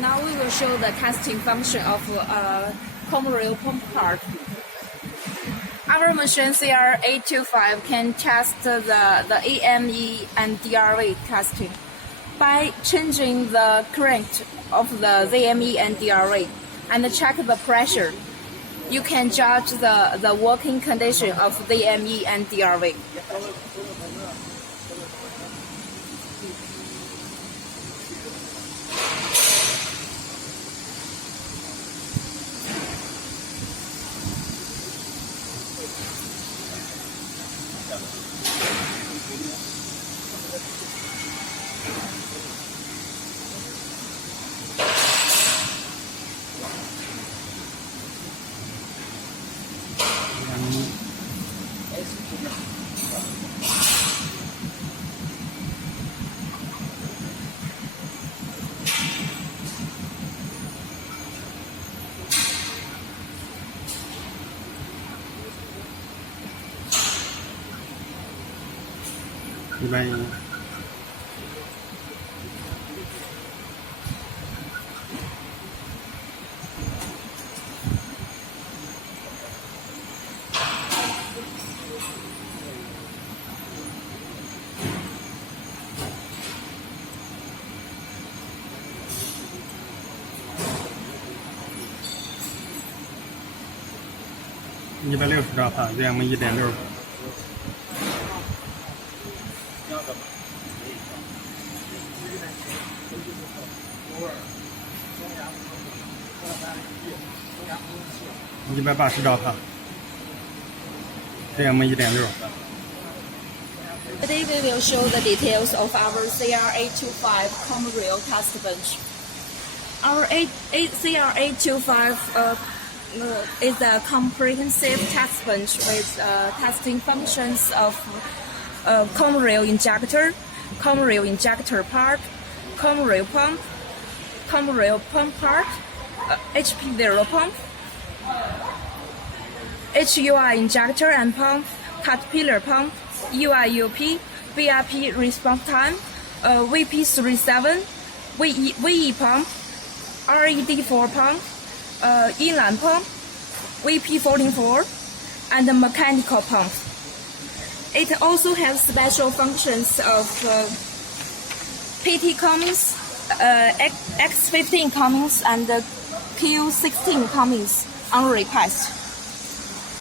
Now we will show the testing function of rail pump part. Our machine CR825 can test the ZME and DRV testing by changing the current of the ZME and DRV and check the pressure. You can judge the working condition of ZME and DRV.160兆帕，这样我们1.6。180兆帕，这样我们1.6。Today we will show the details of our CR825 common rail test bench. Our CR825 is a comprehensive test bench with testing functions of common rail injector part, common rail pump part, HP0 pump, HUI injector and pump, caterpillar pump, UIUP, VRP response time, VP37, VE pump, RED4 pump, inline pump, VP44, and a mechanical pump. It also has special functions of PT Cummins, X15 Cummins, and Q16 Cummins on request.